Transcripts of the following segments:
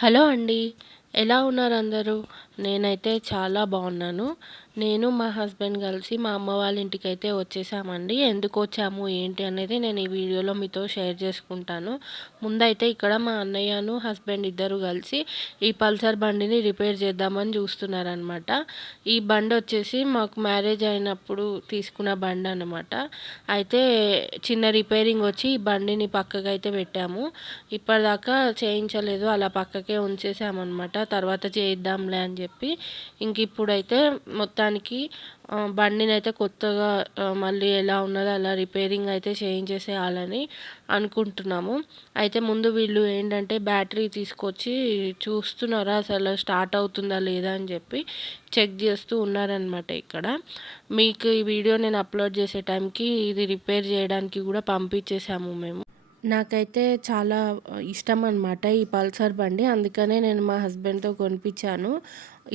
Hello అండి. ఎలా ఉన్నారు అందరూ? నేనైతే చాలా బాగున్నాను. నేను మా హస్బెండ్ కలిసి మా అమ్మ వాళ్ళ ఇంటికైతే వచ్చేసామండి. ఎందుకొచ్చాము, ఏంటి అనేది నేను ఈ వీడియోలో మీతో షేర్ చేసుకుంటాను. ముందైతే ఇక్కడ మా అన్నయ్యను, హస్బెండ్ ఇద్దరు కలిసి ఈ పల్సర్ బండిని రిపేర్ చేద్దామని చూస్తున్నారనమాట. ఈ బండి వచ్చేసి మాకు మ్యారేజ్ అయినప్పుడు తీసుకున్న బండి అనమాట. అయితే చిన్న రిపేరింగ్ వచ్చి ఈ బండిని పక్కకైతే పెట్టాము. ఇప్పటిదాకా చేయించలేదు, అలా పక్కకే ఉంచేసామన్నమాట. తర్వాత చేయిద్దాంలే అని చెప్పి ఇంక ఇప్పుడైతే మొత్తానికి బండినైతే కొత్తగా మళ్ళీ ఎలా ఉన్నదో అలా రిపేరింగ్ అయితే చేయించేసేయాలని అనుకుంటున్నాము. అయితే ముందు వీళ్ళు ఏంటంటే బ్యాటరీ తీసుకొచ్చి చూస్తున్నారు, అసలు స్టార్ట్ అవుతుందా లేదా అని చెప్పి చెక్ చేస్తూ ఉన్నారనమాట ఇక్కడ. మీకు ఈ వీడియో నేను అప్లోడ్ చేసే టైంకి ఇది రిపేర్ చేయడానికి కూడా పంపించేసాము మేము. నాకైతే చాలా ఇష్టం అనమాట ఈ పల్సర్ బండి. అందుకనే నేను మా హస్బెండ్‌తో కొనిపించాను.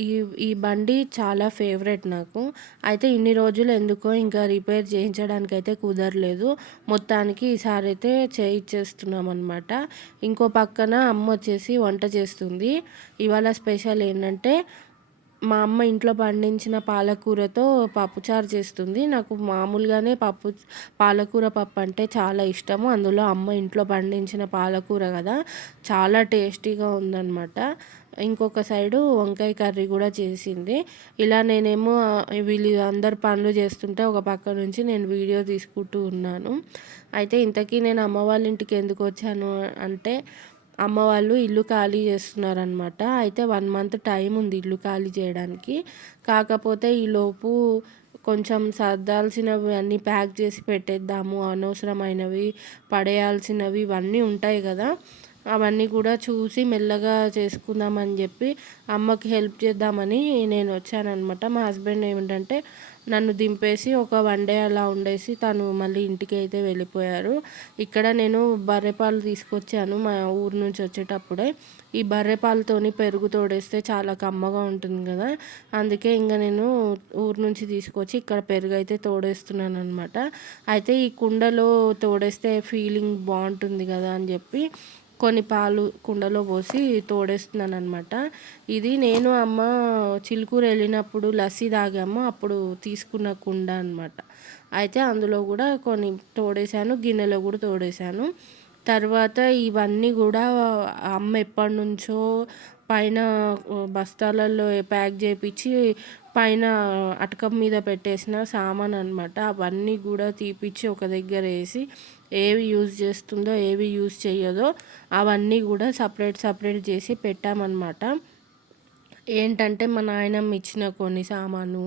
ఈ ఈ బండి చాలా ఫేవరెట్ నాకు. అయితే ఇన్ని రోజులు ఎందుకో ఇంకా రిపేర్ చేయించడానికైతే కుదరలేదు. మొత్తానికి ఈసారి అయితే చేయించేస్తున్నామనమాట. ఇంకో పక్కన అమ్మ వచ్చేసి వంట చేస్తుంది. ఇవాళ స్పెషల్ ఏంటంటే మా అమ్మ ఇంట్లో పండించిన పాలకూరతో పప్పుచారు చేస్తుంది. నాకు మామూలుగానే పాలకూర పప్పు అంటే చాలా ఇష్టము. అందులో అమ్మ ఇంట్లో పండించిన పాలకూర కదా, చాలా టేస్టీగా ఉందన్నమాట. ఇంకొక సైడు వంకాయ కర్రీ కూడా చేసింది. ఇలా నేనేమో వీళ్ళు అందరు పనులు చేస్తుంటే ఒక పక్క నుంచి నేను వీడియో తీసుకుంటూ ఉన్నాను. అయితే ఇంతకీ నేను అమ్మ వాళ్ళ ఇంటికి ఎందుకు వచ్చాను అంటే, అమ్మ వాళ్ళు ఇల్లు ఖాళీ చేస్తున్నారనమాట. అయితే 1 మంత్ టైం ఉంది ఇల్లు ఖాళీ చేయడానికి. కాకపోతే ఈలోపు కొంచెం సర్దాల్సినవి అన్నీ ప్యాక్ చేసి పెట్టేద్దాము, అనవసరమైనవి పడేయాల్సినవి ఇవన్నీ ఉంటాయి కదా, అవన్నీ కూడా చూసి మెల్లగా చేసుకుందామని చెప్పి అమ్మకి హెల్ప్ చేద్దామని నేను వచ్చాననమాట. మా హస్బెండ్ ఏమిటంటే నన్ను దింపేసి ఒక 1 డే అలా ఉండేసి తను మళ్ళీ ఇంటికి అయితే వెళ్ళిపోయారు. ఇక్కడ నేను బర్రెపాలు తీసుకొచ్చాను మా ఊరు నుంచి వచ్చేటప్పుడే. ఈ బర్రెపాలతోని పెరుగు తోడేస్తే చాలా కమ్మగా ఉంటుంది కదా, అందుకే ఇంకా నేను ఊరు నుంచి తీసుకొచ్చి ఇక్కడ పెరుగు అయితే తోడేస్తున్నాను అనమాట. అయితే ఈ కుండలో తోడేస్తే ఫీలింగ్ బాగుంటుంది కదా అని చెప్పి కొన్ని పాలు కుండలో పోసి తోడేస్తున్నాను అనమాట. ఇది నేను అమ్మ చిలుకూరు వెళ్ళినప్పుడు లస్సీ తాగాము, అప్పుడు తీసుకున్న కుండ అనమాట. అయితే అందులో కూడా కొన్ని తోడేశాను, గిన్నెలో కూడా తోడేశాను. తర్వాత ఇవన్నీ కూడా అమ్మ ఎప్పటి నుంచో పైన బస్తాలలో ప్యాక్ చేయించి పైన అటకం మీద పెట్టేసిన సామాన్ అనమాట. అవన్నీ కూడా తీపిచ్చి ఒక దగ్గర వేసి ఏవి యూజ్ చేస్తుందో ఏవి యూజ్ చేయదో అవన్నీ కూడా సపరేట్ చేసి పెట్టామన్నమాట. ఏంటంటే మా నాయనమ్మ ఇచ్చిన కొన్ని సామాను,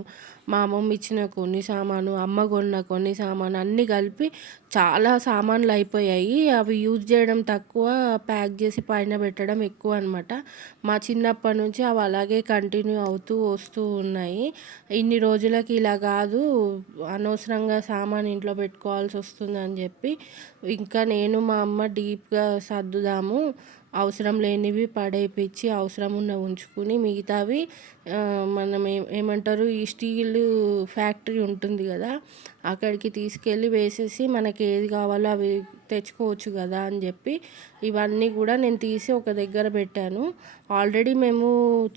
మా అమ్మమ్మ ఇచ్చిన కొన్ని సామాను, అమ్మ కొన్న కొన్ని సామాను అన్నీ కలిపి చాలా సామాన్లు అయిపోయాయి. అవి యూజ్ చేయడం తక్కువ, ప్యాక్ చేసి పైన పెట్టడం ఎక్కువ అనమాట. మా చిన్నప్పటి నుంచి అవి అలాగే కంటిన్యూ అవుతూ వస్తూ ఉన్నాయి. ఇన్ని రోజులకి ఇలా కాదు, అనవసరంగా సామాన్ ఇంట్లో పెట్టుకోవాల్సి వస్తుందని చెప్పి ఇంకా నేను మా అమ్మ డీప్గా సర్దుదాము, అవసరం లేనివి పడేపించి అవసరం ఉన్నవి ఉంచుకుని మిగతావి మనం ఏమంటారు ఈ స్టీల్ ఫ్యాక్టరీ ఉంటుంది కదా, అక్కడికి తీసుకెళ్ళి వేసేసి మనకి ఏది కావాలో అవి తెచ్చుకోవచ్చు కదా అని చెప్పి ఇవన్నీ కూడా నేను తీసి ఒక దగ్గర పెట్టాను. ఆల్రెడీ మేము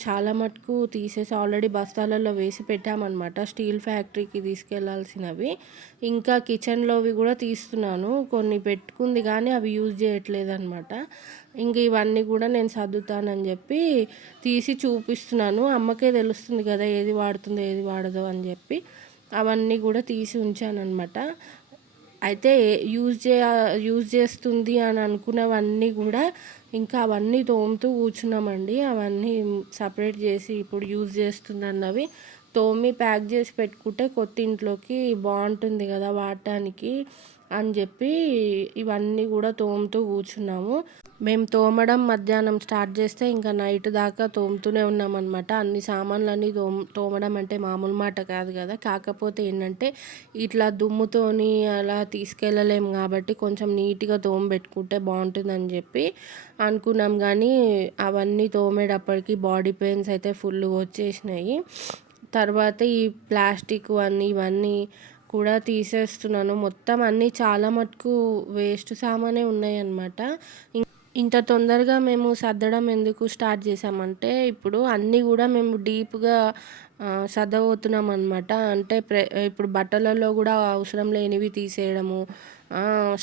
చాలా మటుకు తీసేసి ఆల్రెడీ బస్తాలలో వేసి పెట్టామన్నమాట, స్టీల్ ఫ్యాక్టరీకి తీసుకెళ్లాల్సినవి. ఇంకా కిచెన్లోవి కూడా తీస్తున్నాను, కొన్ని పెట్టుకుంది కానీ అవి యూజ్ చేయట్లేదు అనమాట. ఇంక ఇవన్నీ కూడా నేను సర్దుతానని చెప్పి తీసి చూపిస్తున్నాను. అమ్మకే తెలుస్తుంది కదా ఏది వాడుతుందో ఏది వాడదో అని చెప్పి అవన్నీ కూడా తీసి ఉంచానన్నమాట. అయితే యూజ్ చేస్తుంది అని అనుకున్నవన్నీ కూడా ఇంకా అవన్నీ తోముతూ కూర్చున్నామండి. అవన్నీ సపరేట్ చేసి ఇప్పుడు యూజ్ చేస్తున్నవి తోమి ప్యాక్ చేసి పెట్టుకుంటే కొత్త ఇంట్లోకి బాగుంటుంది కదా వాడటానికి అని చెప్పి ఇవన్నీ కూడా తోముతూ కూర్చున్నాము. మేము తోమడం మధ్యాహ్నం స్టార్ట్ చేస్తే ఇంకా నైట్ దాకా తోముతూనే ఉన్నామన్నమాట. అన్ని సామాన్లన్నీ తోమడం అంటే మామూలు మాట కాదు కదా. కాకపోతే ఏంటంటే ఇట్లా దుమ్ముతోని అలా తీసుకెళ్ళలేము కాబట్టి కొంచెం నీట్గా తోమబెట్టుకుంటే బాగుంటుందని చెప్పి అనుకున్నాం. కానీ అవన్నీ తోమేటప్పటికి బాడీ పెయిన్స్ అయితే ఫుల్గా వచ్చేసినాయి. తర్వాత ఈ ప్లాస్టిక్ ఇవన్నీ కూడా తీసేస్తున్నాను. మొత్తం అన్నీ చాలా మటుకు వేస్ట్ సామానే ఉన్నాయన్నమాట. ఇంత తొందరగా మేము సర్దడం ఎందుకు స్టార్ట్ చేసామంటే, ఇప్పుడు అన్నీ గూడా మేము డీప్‌గా సర్దబోతున్నామనమాట. అంటే ఇప్పుడు బట్టలలో గూడా అవసరం లేనివి తీసేయడము,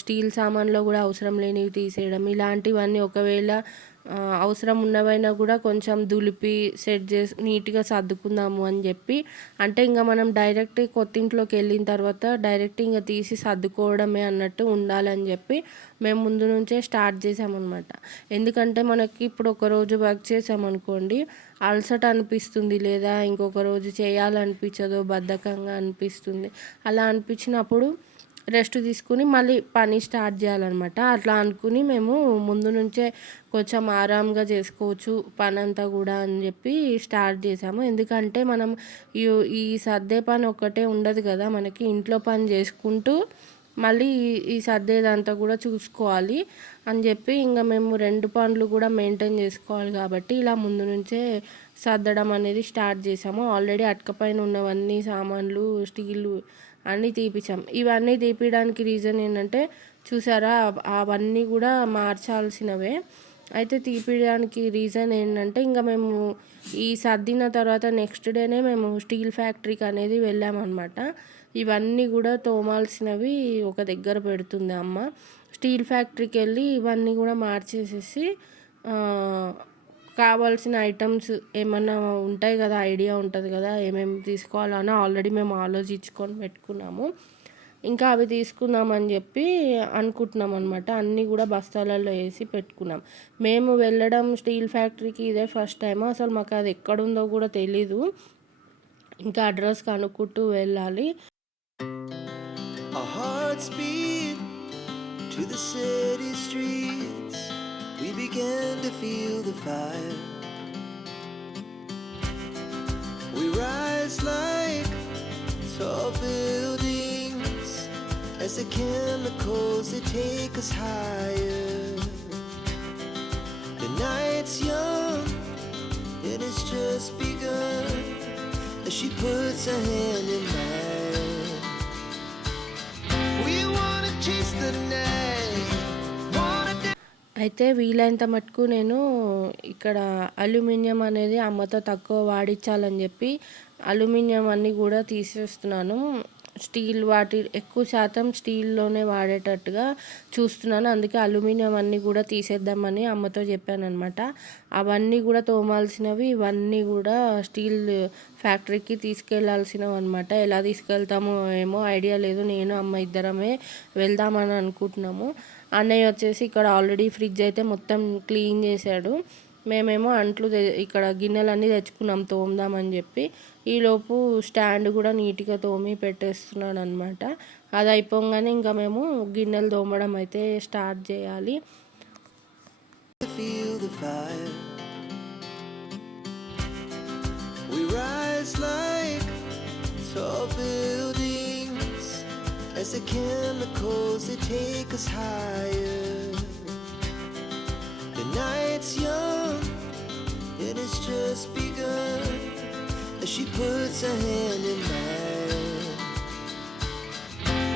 స్టీల్ సామాన్లో గూడా అవసరం లేనివి తీసేయడం, ఇలాంటివన్నీ ఒకవేళ అవసరం ఉన్నవైనా గూడా కొంచెం దులిపి సెట్ చేసి నీట్‌గా సర్దుకుందాము అని జెప్పి, అంటే ఇంగ మనం డైరెక్ట్ కొత్తింట్లోకెళ్ళిన తర్వాత డైరెక్ట్ ఇంగ తీసి సర్దుకోవడమే అన్నట్టు ఉండాలని జెప్పి మేము ముందు నుంచే స్టార్ట్ చేసామనమాట. ఎందుకంటే మనకి ఇప్పుడు ఒకరోజు వర్క్ చేసామనుకోండి, అలసట అనిపిస్తుంది, లేదా ఇంకొక రోజు చేయాలనిపించదు, బద్ధకంగా అనిపిస్తుంది. అలా అనిపించినప్పుడు రెస్ట్ తీసుకుని మళ్ళీ పని స్టార్ట్ చేయాలనమాట. అట్లా అనుకుని మేము ముందు నుంచే కొంచెం ఆరాంగా చేసుకోవచ్చు పనంతా కూడా అని చెప్పి స్టార్ట్ చేసాము. ఎందుకంటే మనం ఈ ఈ సర్దే పని ఒక్కటే ఉండదు కదా మనకి, ఇంట్లో పని చేసుకుంటూ మళ్ళీ ఈ సర్దేదంతా కూడా చూసుకోవాలి అని చెప్పి ఇంకా మేము 2 పనులు కూడా మెయింటైన్ చేసుకోవాలి కాబట్టి ఇలా ముందు నుంచే సర్దడం అనేది స్టార్ట్ చేసాము. ఆల్రెడీ అటక పైన ఉన్నవన్నీ సామాన్లు, స్టీలు అన్నీ తీపిచ్చాం. ఇవన్నీ తీపియడానికి రీజన్ ఏంటంటే, చూసారా అవన్నీ కూడా మార్చాల్సినవే. అయితే తీపియడానికి రీజన్ ఏంటంటే, ఇంకా మేము ఈ సర్దిన తర్వాత నెక్స్ట్ డేనే మేము స్టీల్ ఫ్యాక్టరీకి అనేది వెళ్ళామన్నమాట. ఇవన్నీ కూడా తోమాల్సినవి ఒక దగ్గర పెడుతుంది అమ్మ. స్టీల్ ఫ్యాక్టరీకి వెళ్ళి ఇవన్నీ కూడా మార్చేసేసి కావాల్సిన ఐటమ్స్ ఏమన్నా ఉంటాయి కదా, ఐడియా ఉంటుంది కదా ఏమేమి తీసుకోవాలని ఆల్రెడీ మేము ఆలోచించుకొని పెట్టుకున్నాము. ఇంకా అవి తీసుకుందామని చెప్పి అనుకుంటున్నాం అనమాట. అన్నీ కూడా బస్తాలలో వేసి పెట్టుకున్నాం. మేము వెళ్ళడం స్టీల్ ఫ్యాక్టరీకి ఇదే ఫస్ట్ టైం. అసలు మాకు అది ఎక్కడుందో కూడా తెలీదు. ఇంకా అడ్రస్ కనుక్కుంటూ వెళ్ళాలి. To the city streets, we began to feel the fire. We rise like tall buildings as the chemicals they take us higher. The night's young and it's just begun as she puts her hand in mine. We wanna chase the night. అయితే వీలైనంత మటుకు నేను ఇక్కడ aluminium అనేది అమ్మతో తక్కువ వాడించాలని చెప్పి aluminium అన్నీ కూడా తీసేస్తున్నాను. స్టీల్ ఎక్కువ శాతం స్టీల్లోనే వాడేటట్టుగా చూస్తున్నాను. అందుకే అల్యూమినియం అన్నీ కూడా తీసేద్దామని అమ్మతో చెప్పానమాట. అవన్నీ కూడా తోమాల్సినవి, ఇవన్నీ కూడా స్టీల్ ఫ్యాక్టరీకి తీసుకెళ్లాల్సినవి అనమాట. ఎలా తీసుకెళ్తామో ఏమో ఐడియా లేదు. నేను అమ్మ ఇద్దరమే వెళ్దామని అనుకుంటున్నాము. అన్నయ్య వచ్చేసి ఇక్కడ ఆల్రెడీ ఫ్రిడ్జ్ అయితే మొత్తం క్లీన్ చేశాడు. మేమేమో ఇక్కడ గిన్నెలన్నీ తెచ్చుకున్నాం తోముదామని చెప్పి. ఈలోపు స్టాండ్ కూడా నీట్గా తోమి పెట్టేస్తున్నాడు అనమాట. అది అయిపోగానే ఇంకా మేము గిన్నెలు తోమడం అయితే స్టార్ట్ చేయాలి. As the chemicals they take us higher. The night's young and it's just begun as she puts her hand in mine.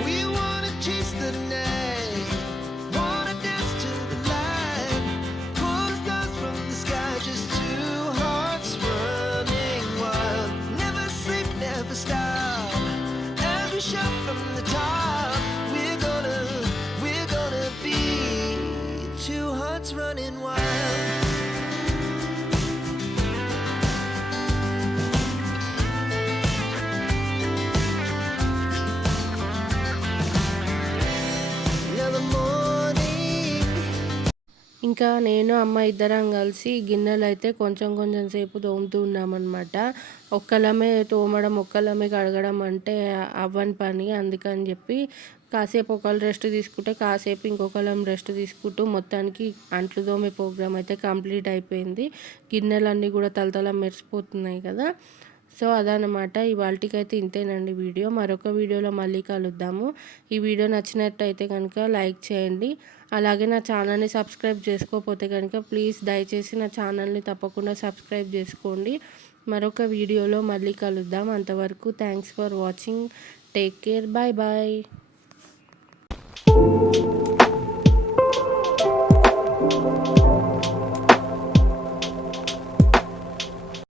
We wanna chase the night, wanna dance to the light, pull the stars from the sky, just two hearts running wild. Never sleep, never stop, as we shout from the top. Running wild. Now the morning. ఇంకా నేను అమ్మ ఇద్దరం కలిసి గిన్నెలు అయితే కొంచెం సేపు తోముతూ ఉన్నామన్నమాట. ఒక్కలమే తోమడం, ఒక్కలమే కడగడం అంటే అవ్వని పని. అందుకని చెప్పి కాసేపు ఒకళ్ళు రెస్ట్ తీసుకుంటే కాసేపు ఇంకొకళ్ళం రెస్ట్ తీసుకుంటూ మొత్తానికి అంట్లు తోమే ప్రోగ్రామ్ అయితే కంప్లీట్ అయిపోయింది. గిన్నెలన్నీ కూడా తలతల మెరిసిపోతున్నాయి కదా. సో అదనమాట, ఇవాళకైతే ఇంతేనండి వీడియో. మరొక వీడియోలో మళ్ళీ కలుద్దాము. ఈ వీడియో నచ్చినట్టయితే కనుక లైక్ చేయండి. అలాగే నా ఛానల్ని సబ్స్క్రైబ్ చేసుకోకపోతే కనుక ప్లీజ్ దయచేసి నా ఛానల్ని తప్పకుండా సబ్స్క్రైబ్ చేసుకోండి. మరొక వీడియోలో మళ్ళీ కలుద్దాం. అంతవరకు thanks for watching. Take care. Bye bye.